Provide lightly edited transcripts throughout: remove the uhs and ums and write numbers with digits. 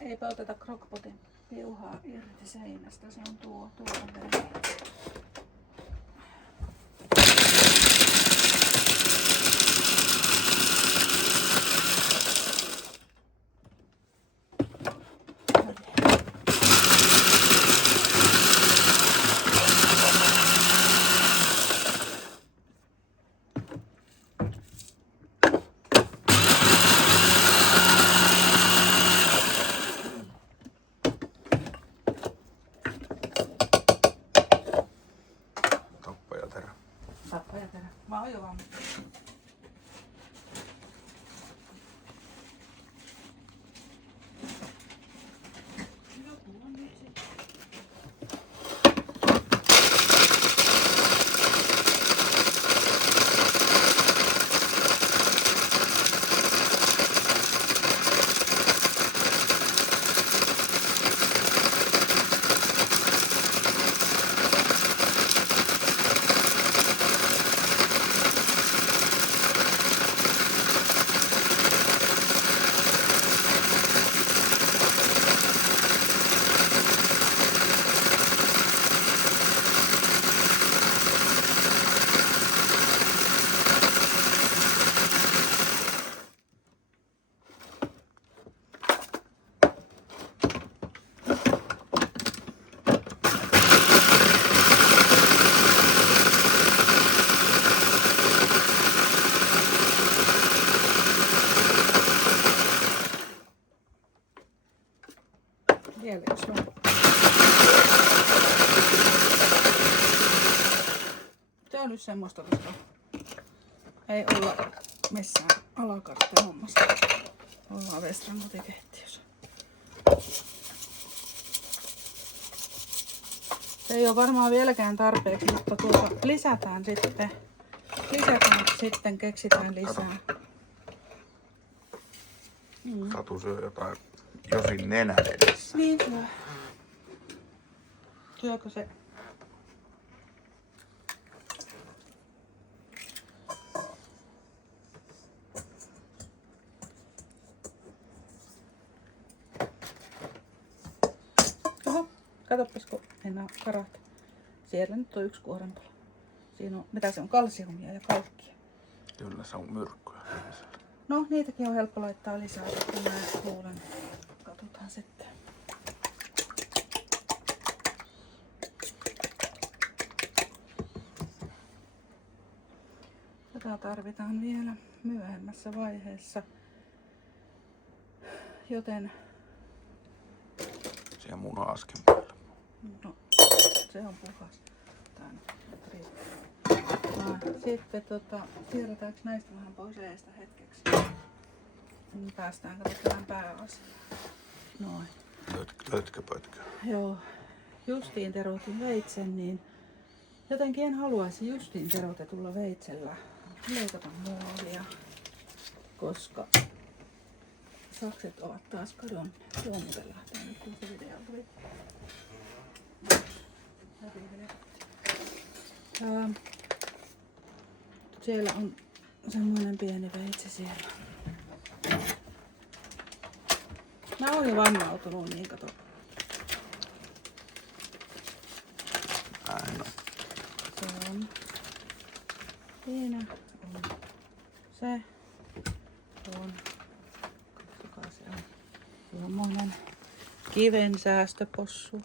Eipä oteta crockpotin piuhaa irti seinästä, se on tuo veri. Tappajaterä. Mä oon jo valmis. Vielä jos on. Tää on nyt semmoista, koska ei olla missään alakarttahommassa. Ollaan Vestran kotikeittiössä. Se ei ole varmaan vieläkään tarpeeksi, mutta lisätään sitten, keksitään lisää. Satu syö jotain Josin nenän edessä. Niin syö. Syökö se? Oho, katoppas kun enää karahta. Siellä nyt on yksi kuorenpala. Siinä on, mitä se on, kalsiumia ja kalkkia. Kyllä se on myrkkyä. No, niitäkin on helppo laittaa lisää, kun mä luulen. Katsotaan sitten. Tätä tarvitaan vielä myöhemmässä vaiheessa, joten... Siellä muna-askin päällä. No, se on puhas. Tää nyt riittää. Sitten siirretäänkö näistä vähän pois eestä hetkeksi? Niin päästään katsomaan pääasiaan. Noin. Pötkö. Joo. Justiin terotin veitsen, niin jotenkin en haluaisi justiin terotetulla veitsellä leikata muovia, koska sakset ovat taas kadonneet. Joo, muuten lähtee nyt kun se video tuli. Siellä on semmoinen pieni veitsi siellä. Mä oon jo vammautunut, niin kato. Näin on. Se on. Siinä on se. On. Katsokaa, se on semmoinen kivensäästöpossu.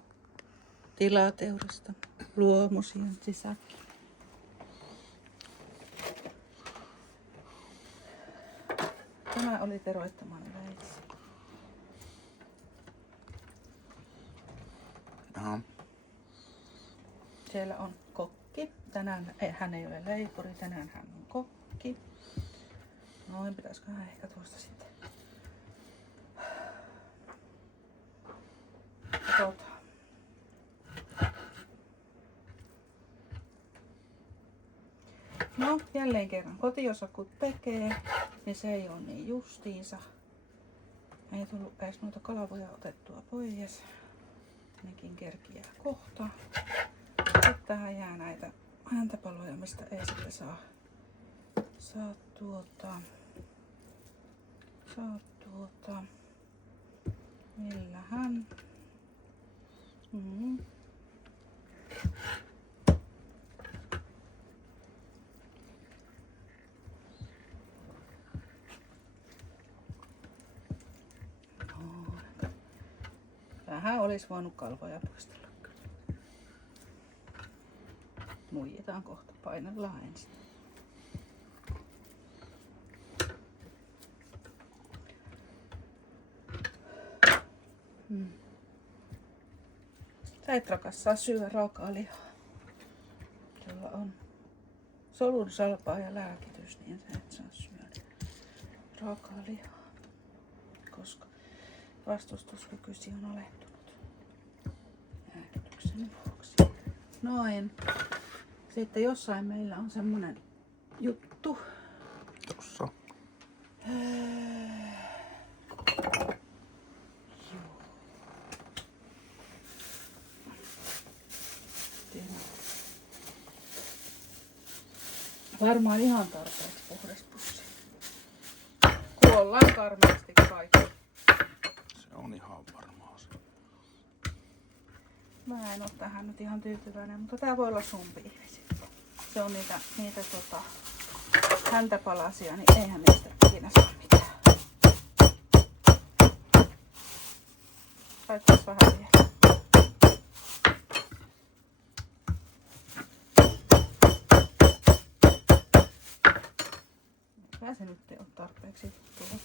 Tilateurasta. Luomusientsisäkki. Tämä oli teroittamani veitsi. Aha. Siellä on kokki. Tänään hän ei ole leipuri, tänään hän on kokki. Noin, pitäisiköhän ehkä tuosta sitten. Katsotaan. No, jälleen kerran kotiosa kun tekee, niin se ei ole niin justiinsa. Ei tullut edes noita kalavoja otettua pois. Nekin kerkiää kohta. Sitten tähän jää näitä häntäpaloja, mistä ei sitten saa Millähän? Mm. Vähän olisi voinut kalvoja puistella kyllä. Nuijitaan kohta, painellaan ensin. Sä et rakas saa syödä raakaa lihaa. Sulla on solun salpaa ja lääkitys, niin sä et saa syödä raakaa lihaa, koska vastustuskykysi on alentunut jäähdytyksen vuoksi. Noin. Sitten jossain meillä on semmonen juttu. Tossa. Varmaan ihan tarpeeksi puhdas pussi. Kuollaan karmeasti kaikki. Se on ihan varmaa se. Mä en oo tähän nyt ihan tyytyväinen, mutta tää voi olla sun piiri. Se on niitä häntäpalasia, niin eihän niistä ikinä saa mitään. Laitaas vähän vielä. Se nyt ei ole tarpeeksi tullut.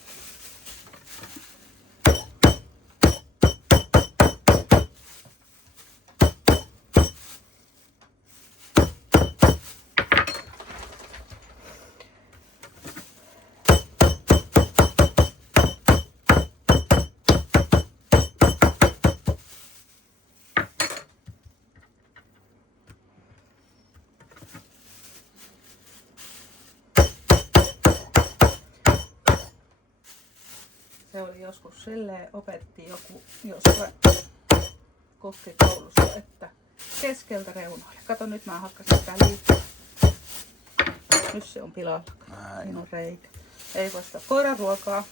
Se oli joskus silleen, opetti joku jossain kokkikoulussa, että keskeltä reunoille. Kato, nyt mä hakkasin sitä liikaa. Nyt se on pilalla. Siinä on reikä. Ei voi sitä koiran ruokaa.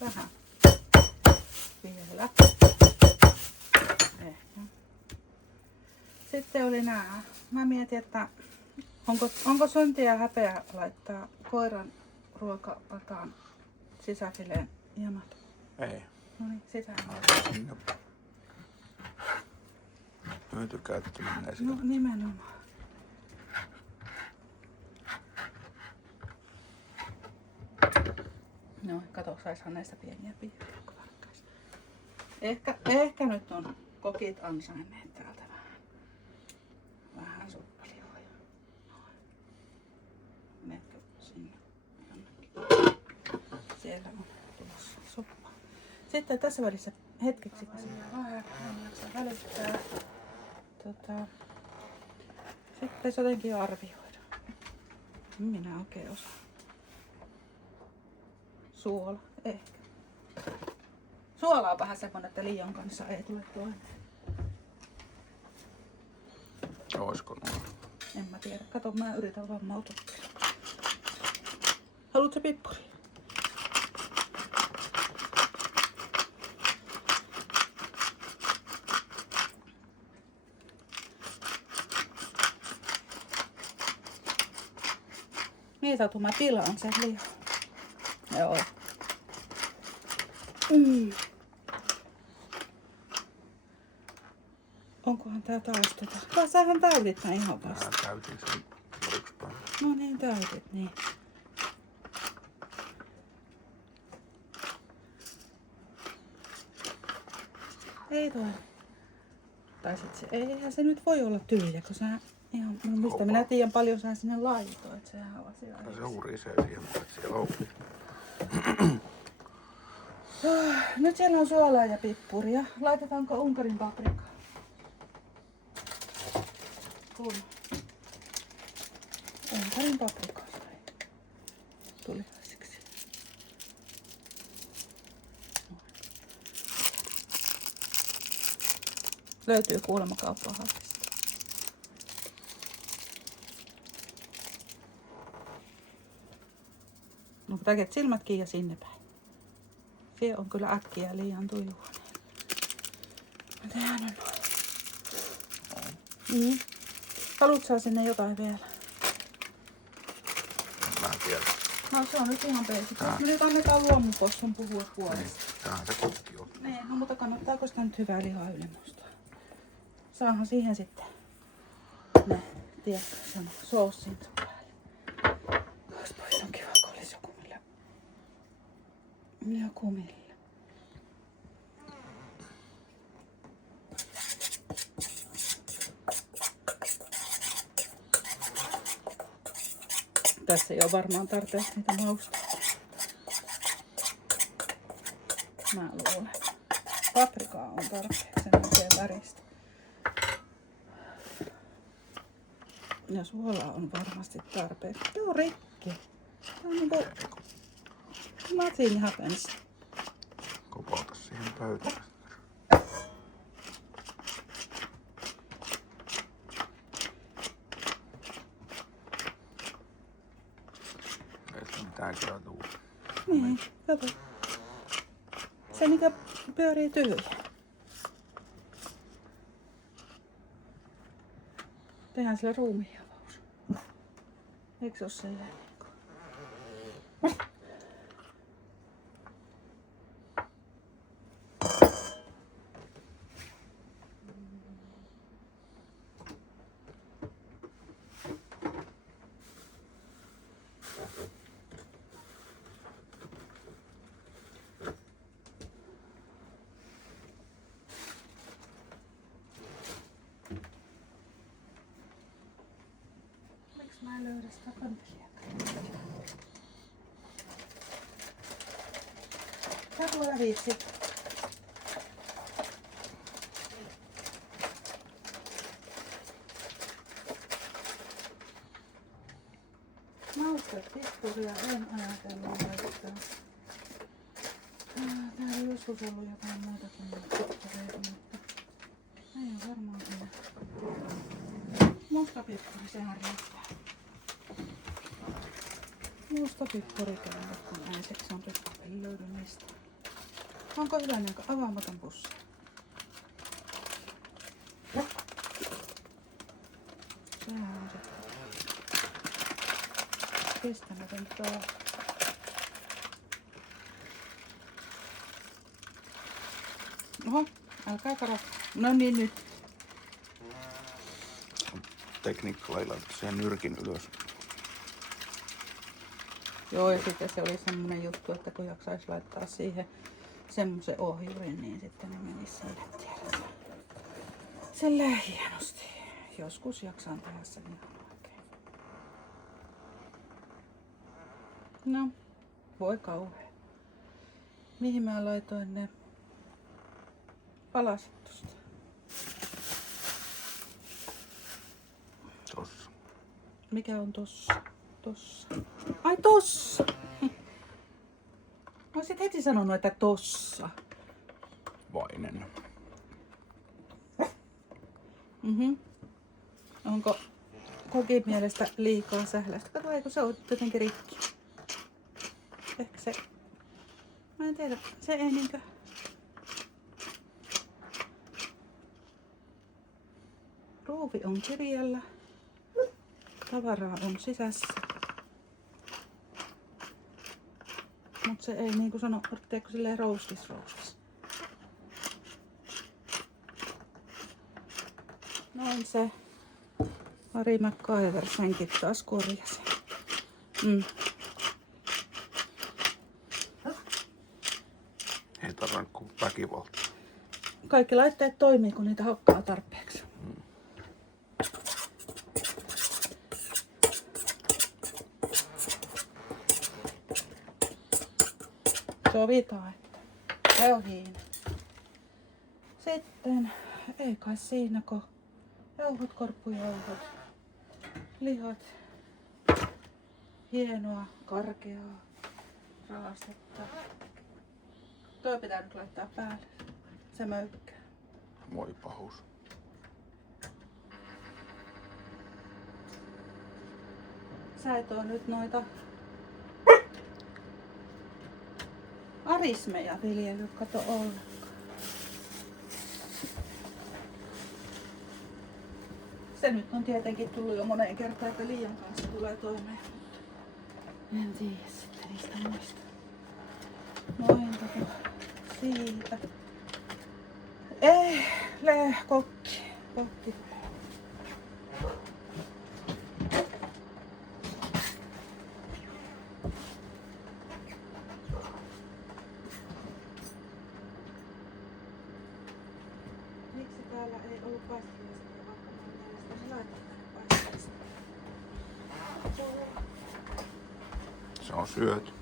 Vähän. Vielä. Ehkä. Sitten oli nää. Mä mietin, että onko syntiä ja häpeä laittaa koiran ruokapataan sisäfileen jamat. Ei. No niin, sisään. Sinne. Myytykäyttö menee sinne. No nimenomaan. No, kato, saishan näistä pieniä piiriä. Ehkä nyt on kokit ansainneet täältä vähän suppalihoja. Menetkö sinne jonnekin? Siellä on tulossa soppa. Sitten tässä välissä hetkeksi, kun vähän jaksaa välittää. Sitten se jotenkin arvioida. Minä oikein osaan. Suola, ehkä. Suola on vähän semmonen, että liian kanssa ei tule toimeen. Oisko noin? En mä tiedä. Kato, mä yritän vaan mautottaa. Haluatko pippuri? Niin saatu mä tilaan sen lihan. Joo. Onkohan tää taas sähän täytit tän ihan vasta. Mä täytin sen yksi päivä. No niin, täytit, niin. Ei toi. Tai sit se, eihän se nyt voi olla tyhjä, kun sä ihan, mistä minä tiedän paljon sä sinne laitoit, sehän on asia. Se urisee siihen, että siellä on. Nyt siellä on suolaa ja pippuria. Laitetaanko Unkarin paprikaa? Kun Unkarin paprikaa sai tulilaisiksi. Löytyy kuulemma kauppahallista. No kun täket silmät kiinni ja sinne päin. Se on kyllä äkkiä liian tujuinen. Tämähän on noin. Haluatko sä sinne jotain vielä? Mä en tiedä. No se on nyt ihan basic. Me nyt annetaan luomupossun puhua puolesta. Niin, tämähän se kukki on. Niin, no mutta kannattaako sitä nyt hyvää lihaa ylemmästä? Saahan siihen sitten ne, tiedätkö, sen soossin päälle. Olisi pois on kiva, kun olisi joku millä. Joku millä. Tässä ei ole varmaan tarpeeksi niitä mausta. Mä luulen. Paprikaa on tarpeeksi, sen oikein väristä. Ja suolaa on varmasti tarpeeksi. Joo, rikki. Tää on niinku nothing happens. Kopauta siihen pöytään. Ei sitä mitään kyllä tuu. Niin, kato. Se mikä pyörii tyhjä. Tehdään sille ruumiinavaus. Eikö se oo se niinku? Miksi mä en löydä sitä kanteliakaan? Tää tuolla viitsi. Maustat pikkuria en ajatellut laittaa. Täällä on joskus ollut jotain muutakin pikkureita, mutta ei ole varmaan enää. Musta pippuri, sehän riittää. Musta pippuri käydä, kun äiseksi on pippuri löydy mistä. Onko hyvä näkö avaamaton pussi? Sehän on sitten kestämätön tuo. Oho, älkää karata. No niin nyt. Tekniikka ei laita siihen nyrkin ylös. Joo, ja sitten se oli semmonen juttu, että kun jaksais laittaa siihen semmosen ohjurin, niin sitten ne menis sinne, tiedätkö. Silleen hienosti. Joskus jaksaan tehdä sen ihan oikein. No, voi kauhea. Mihin mä laitoin ne palaset tosta? Tossa. Mikä on tossa? Tossa. Ai tossa! Mä olisit heti sanonut, että tossa. Vainen. Onko kokin mielestä liikaa sähläistä? Kato, eikö se ole jotenkin rikki? Ehkä se... Mä en tiedä. Se ei niinkö... Ruuvi on kirjalla. Tavaraa on sisässä. Mut se ei niinku sano, teekö silleen roustis. Noin se. Ari MacGyver senkin taas korjasi. Ei tarvitse kuin väkivaltaa. Kaikki laitteet toimii, kun niitä hakkaa tarpeeksi. Sovitaan, että se on hiino. Sitten, ei kai siinä kun jauhot, korppujauhot, lihat, hienoa, karkeaa, raastetta. Toi pitää nyt laittaa päälle, se möykkää. Moi pahuus. sä et oo nyt noita arismeja viljellyt, kato ollenkaan. Se nyt on tietenkin tullut jo moneen kertaan, että liian kanssa tulee toimeen, mutta en tiedä sitten niistä muista. Noin kato siitä. Kokki. Miksi täällä ei ollut paistiaista, vaikka mun mielestäni laittaa tänne paistiaista? Se on syöty.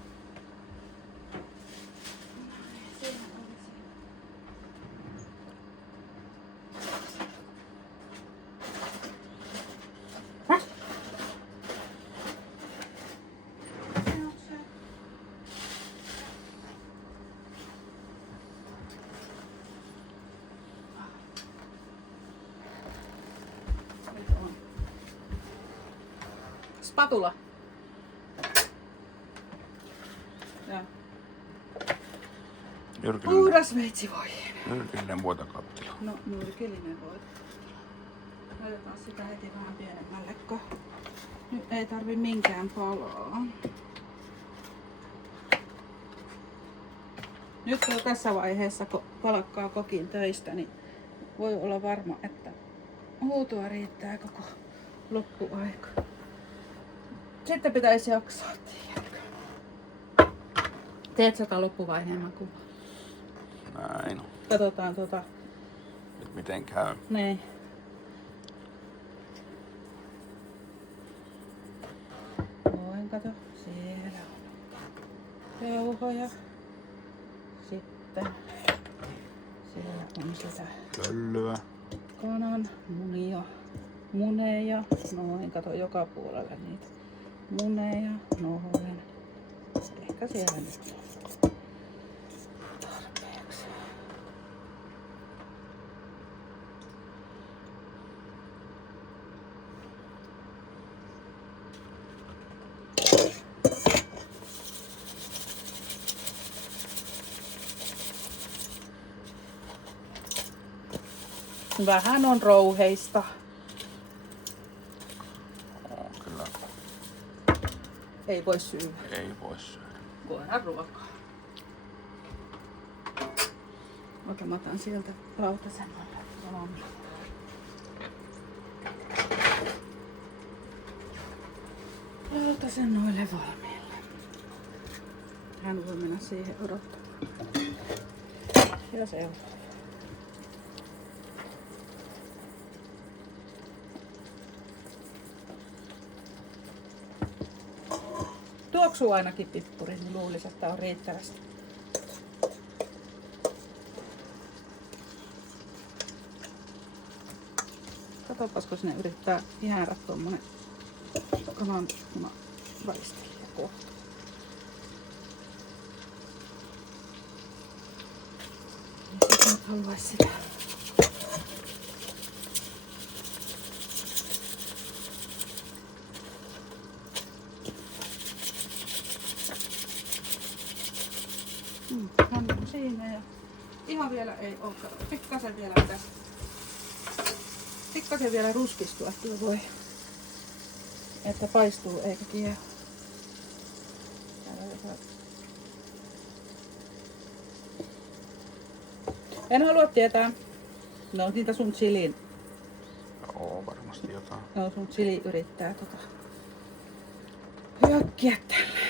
Siinä oli siinä. Se on se. Nyt on. Spatula. Ja puhdas veitsi voi. Nyrkillinen voitakattila. No, nyrkillinen voita. Laitetaan sitä heti vähän pienemmälle, kun nyt ei tarvi minkään paloa. Nyt kun tässä vaiheessa, kun palkkaa kokin töistä, niin voi olla varma, että huutoa riittää koko loppuaika. Sitten pitäisi jaksaa, tiedätkö? Teet sä tän loppuvaiheen makuun? Näin on. Katsotaan Nyt miten käy. Niin. Noin, kato. Siellä on jauhoja. Sitten siellä on sitä Pöllyä. kanan muneja. Noin, kato joka puolella niitä muneja. Noin. Ehkä siellä nyt on tarpeeksi. Vähän on rouheista. On kyllä. Ei voi syödä. Ei voi syödä. Koiran ruokaa. Mä otan sieltä rautasen valmiille. Rautasen noille valmiille. Hän voi mennä siihen odottamaan. Ja seuraava. Tuoksuu ainakin pippuri, niin luulisi, että on riittävästi. Katsopas, kun sinne yrittää jäädä tuommoinen kananmuna välistäkin kohta. Ja sitten nyt haluaisi sitä. Hän on siinä ja ihan vielä ei ole. Pikkasen vielä tässä. Pikkasen vielä ruskistua tuo voi. Että paistuu eikä kiehu. En halua tietää. No niitä sun chilin. Joo, varmasti jotain. No sun chili yrittää hyökkiä tälle.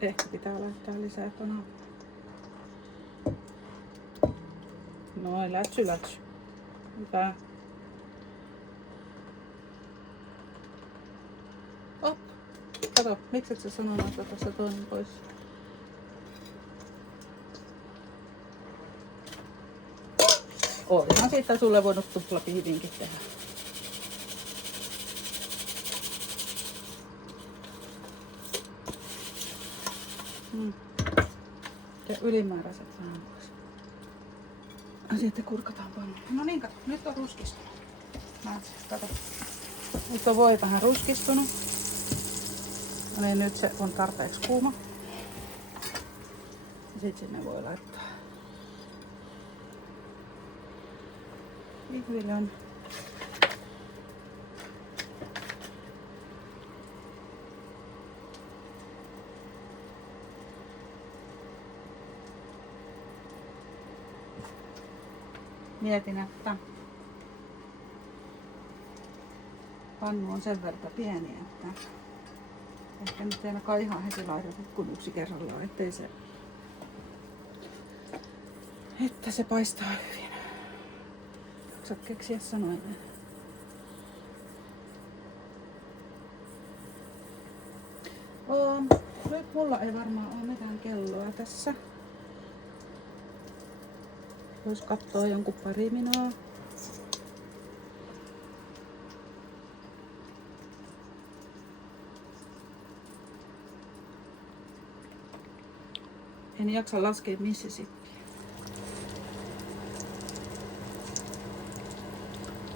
Ehkä pitää laittaa lisää kanaa. Noin, lätsy. Hyvä. Op. Kato, miksi et sä sanonut, että tässä toinen pois? Oihan siitä sulle voinut tuplapihvinkin tehdä. Ja ylimääräiset vähän pois. Sitten kurkataan pannuun. No niin, kato. Nyt on ruskistunut. Näet, kato. Nyt on voi vähän ruskistunut. No niin, nyt se on tarpeeksi kuuma. Sitten sinne voi laittaa ihvilön. Mietin, että pannu on sen verran pieni, että ehkä nyt ei ainakaan ihan heti laiteta kun yksi kerrallaan, ettei se, että se paistaa hyvin. Jaksa keksiä sanoin. Nyt mulla ei varmaan ole mitään kelloa tässä. Vois katsoa jonkun pari minua. En jaksa laskea Mississippiä.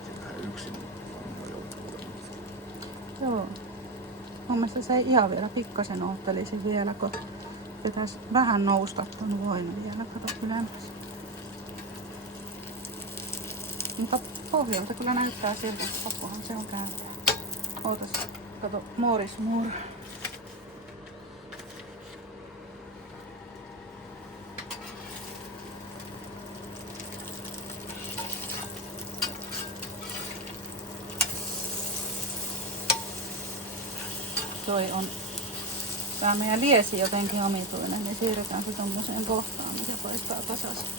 Sitä yksin on joutuu olemaan. Joo. Mun mielestä se ei ihan vielä pikkasen oottelisi vielä, kun pitäisi vähän nousta ton voin vielä. Kato ylemmäs. Mutta pohjalta kyllä näyttää siltä, että pakkohan se on kääntää. Ootas, kato, more is more. Toi on tää meidän liesi jotenkin omituinen, niin siirretään se tommoseen kohtaan, mikä paistaa tasaisesti.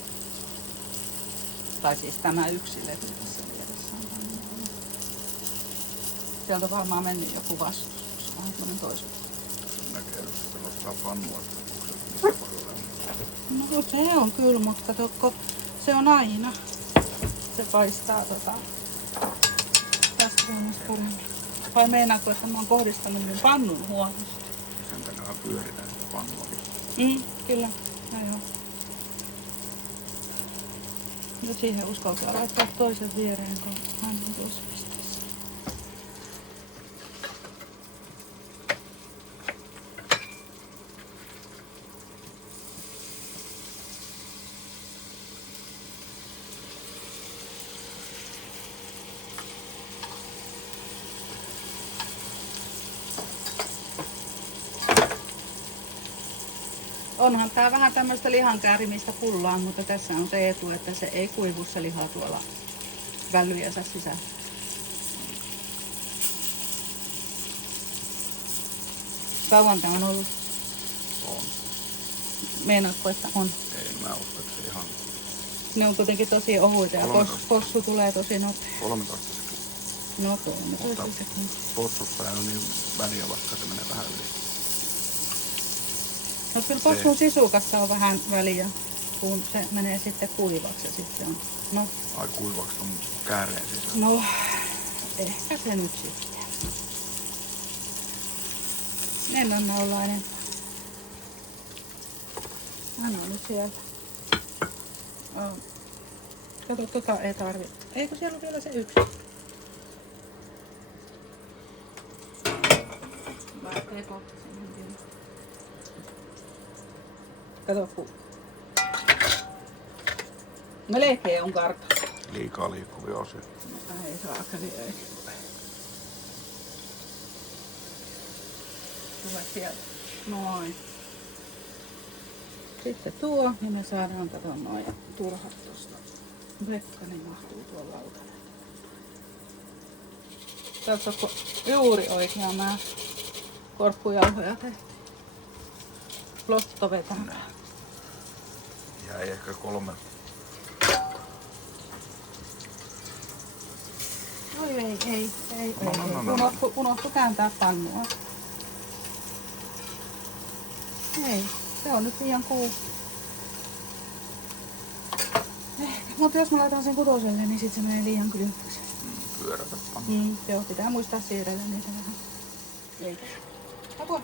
Tai siis tämä yksi levy tässä vieressä on tämmöinen. Sieltä on varmaan mennyt joku vastustus. Se on semmoinen toisella. Se näkee, että se nostaa pannua, että mistä paljon lämmin. No se on kyllä, mutta kato, se on aina. Se paistaa tästä suunnasta paremmin. Vai meinaatko, että mä oon kohdistanut mun pannun huonosti? Sen takia pyöritään sitä pannua. Kyllä. No joo. Nyt siihen uskaltaa laittaa toisen viereen, kun hän on tuossa pisteessä. Onhan tää vähän tämmöistä lihan käärimistä pullaan, mutta tässä on se etu, että se ei kuivu se liha tuolla välyjänsä sisällä. Kauan tää on ollut? On. Meinaatko, että on? Ei, mä uskon, että se ihan Ne on kuitenkin tosi ohuita ja 13. possu tulee tosi nopea. 13 sekuntia. No 13 sekuntia. Possussa ei ole niin väliä, vaikka se menee vähän yli. No kyllä possun sisukassa on vähän väliä, kun se menee sitten kuivaksi ja sitten on. No, Ai kuivaksi on kääreen sisällä. no ehkä se nyt sitten. En anna olla enempää. Anna nyt sieltä. Kato, tota ei tarvi. Eikö siellä ole vielä se yksi? Vaikka ei kohta sen vielä. Kato, kun melkein on kartta. Liikaa liikkuvia osia. No, ei saakeli, ei. Tule sieltä. Noin. Sitten tuo, niin me saadaan kato noin turhat tosta. Vekkani mahtuu tuolla lautalle. Tässä on juuri oikea määrä korppujauhoja tehty. Lotto vetää. Jäi ehkä 3. Oi ei. No. Unohtu kääntää pannua. Ei, se on nyt liian kuuma. Mutta jos mä laitan sen kutoselle, niin sit se menee liian kylmäksi. Pyörätä pannua. Joo, pitää muistaa siirrellä niitä vähän. Ei. Apua.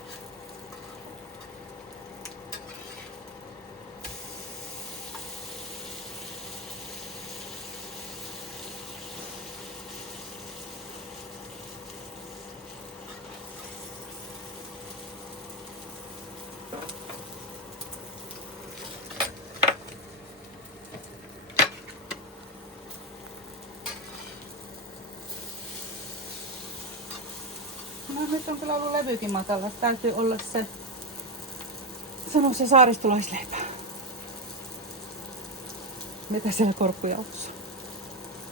on kyllä ollut levykin matala. Täytyy olla se, sano se saaristolaisleipä. Mitä siellä korppujauhossa?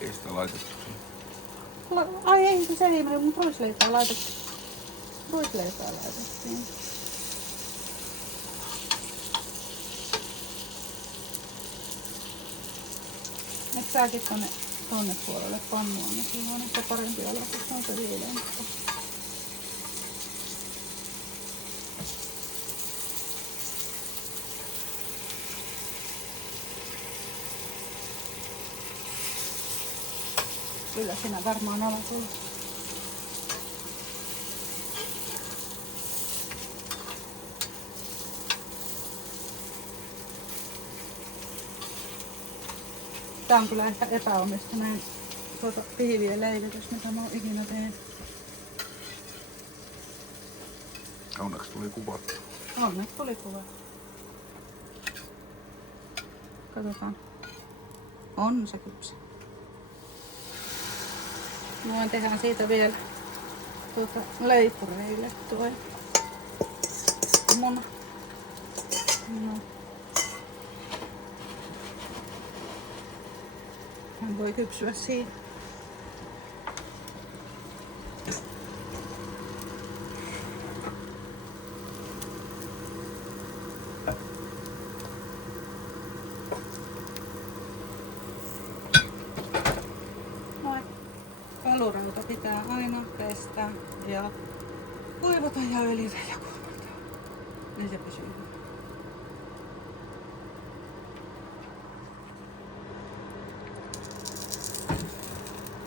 Ei sitä laitettu siihen. Ai ei, se ei mene, mutta ruisleipää laitettiin. Ruisleipää laitettiin. Eikö säkin tonne puolelle pannua, niin siinä on ehkä parempi olla, koska on se viileä. Kyllä siinä varmaan ala tulee. Tää on kyllä ehkä epäonnistuneen pihvien leivitys, mitä mä oon ikinä tehnyt. Onneksi tuli kuvattu. Onneksi tuli kuva. Katsotaan. On se kypsä. Noin tehdään siitä vielä leipureille toi muna. No. Hän voi kypsyä siinä. Noin. Kalurauta pitää aina pestä ja kuivata ja öljytä ja kuivata. Niin se pysyy.